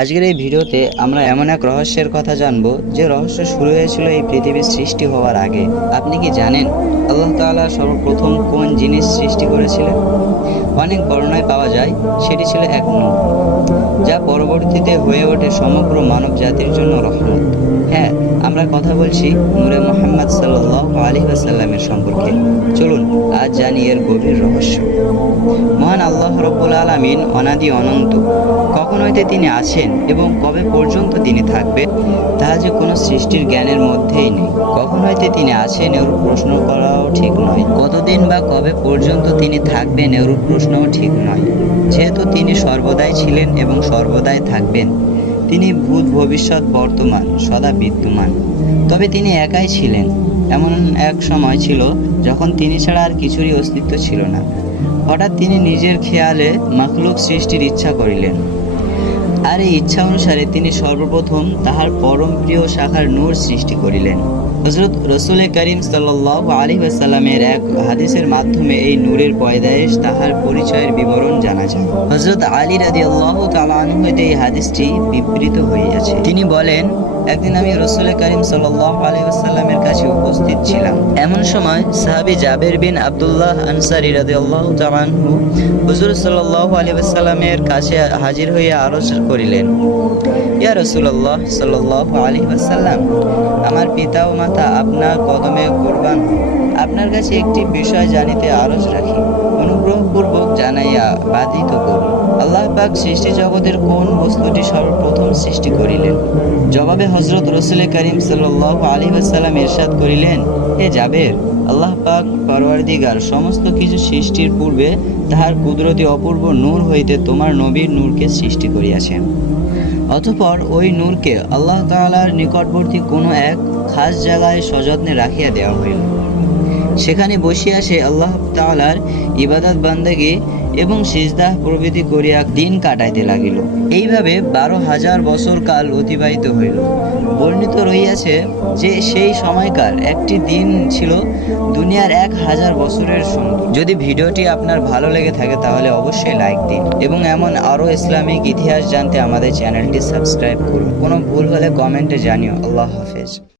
আজকের এই ভিডিওতে আমরা এমন এক রহস্যের কথা জানবো যে রহস্য শুরু হয়েছিল এই পৃথিবীর সৃষ্টি হওয়ার আগে। আপনি কি জানেন আল্লাহ তাআলা সর্বপ্রথম কোন জিনিস সৃষ্টি করেছিলেন? অনেক বর্ণনায় পাওয়া যায় সেটি ছিল এক নূর, যা পরবর্তীতে হয়ে ওঠে সমগ্র মানব জাতির জন্য রহমত। হ্যাঁ, আমরা কথা বলছি নূরে মুহাম্মদ সাল্লাল্লাহু আলাইহি ওয়াসাল্লামের সম্পর্কে। চলুন আজ জানি এর গভীর রহস্য। মহান আল্লাহ রাব্বুল আলামিন অনাদি অনন্ত। কখন হইতে তিনি আছেন এবং কবে পর্যন্ত তিনি থাকবেন তাহা যে কোনো সৃষ্টির জ্ঞানের মধ্যেই নেই। কখন হইতে তিনি আছেন এরূপ প্রশ্ন করাও ঠিক নয়। কতদিন বা কবে পর্যন্ত তিনি থাকবেন এরূপ প্রশ্নও ঠিক নয়, যেহেতু তিনি সর্বদাই ছিলেন এবং সর্বদাই থাকবেন। তিনি ভূত ভবিষ্যৎ বর্তমান সদা বিদ্যমান। তবে তিনি একাই ছিলেন। এমন এক সময় ছিল যখন তিনি ছাড়া আর কিছুরই অস্তিত্ব ছিল না। হঠাৎ তিনি নিজের খেয়ালে মাখলুক সৃষ্টির ইচ্ছা করিলেন, আর এই ইচ্ছা অনুসারে তিনি সর্বপ্রথম তাহার পরম প্রিয় শাখার নূর সৃষ্টি করিলেন। হযরত রাসূল করিম সাল্লাল্লাহু আলাইহি ওয়াসাল্লামের এক হাদিসের মাধ্যমে এই নূরের পয়দায়েশ তাহার পরিচয়ের বিবরণ জানা যায়। হযরত আলী রাদিয়াল্লাহু তাআলা আনহু হতে এই হাদিসটি বিবৃত হইয়াছে। তিনি বলেন, একদিন আমি রাসূল করিম সাল্লাল্লাহু আলাইহি ওয়াসাল্লামের কাছে উপস্থিত ছিলাম। এমন সময় সাহাবী জাবের বিন আব্দুল্লাহ আনসারী রাদিয়াল্লাহু তাআলা আনহু হুজুর সাল্লাল্লাহু আলাইহি ওয়াসাল্লামের কাছে হাজির হইয়া আরজ করিলেন, ইয়া রাসূলুল্লাহ সাল্লাল্লাহু আলাইহি ওয়াসাল্লাম, আমার পিতা ও মাতা আপনার কদমে কুরবান। আপনার কাছে একটি বিষয় জানিতে আরজ রাখি, অনুগ্রহপূর্বক জানাইয়া বাধিত করুন। আল্লাহ পাক সৃষ্টি জগতের কোন বস্তুটি সর্বপ্রথম সৃষ্টি করিলেন? জবাবে হযরত রাসূল করিম সাল্লাল্লাহু আলাইহি ওয়াসাল্লাম ইরশাদ করিলেন, হে জাবের, আল্লাহ পাক পরওয়ারদিগার সমস্ত কিছু সৃষ্টির পূর্বে তাহার কুদরতি অপূর্ব নূর হইতে তোমার নবীর নূরকে সৃষ্টি করিয়াছেন। অতঃপর ওই নূরকে আল্লাহ তাআলার নিকটবর্তী কোনো এক খাস জায়গায় সযত্নে রাখিয়া দেওয়া হইল। সেখানে বসিয়া সে আল্লাহ তাআলার ইবাদত বান্দাগি এবং সিজদাহ প্রভৃতি করিয়া দিন কাটাইতে লাগিল। এইভাবে 12,000 বছর কাল অতিবাহিত হইল। বর্ণিত রহিয়াছে যে সেই সময়কার একটি দিন ছিল দুনিয়ার 1,000 বছরের সমান। যদি ভিডিওটি আপনার ভালো লেগে থাকে তাহলে অবশ্যই লাইক দিন এবং এমন আরও ইসলামিক ইতিহাস জানতে আমাদের চ্যানেলটি সাবস্ক্রাইব করুন। কোনো ভুল হলে কমেন্টে জানিও। আল্লাহ হাফেজ।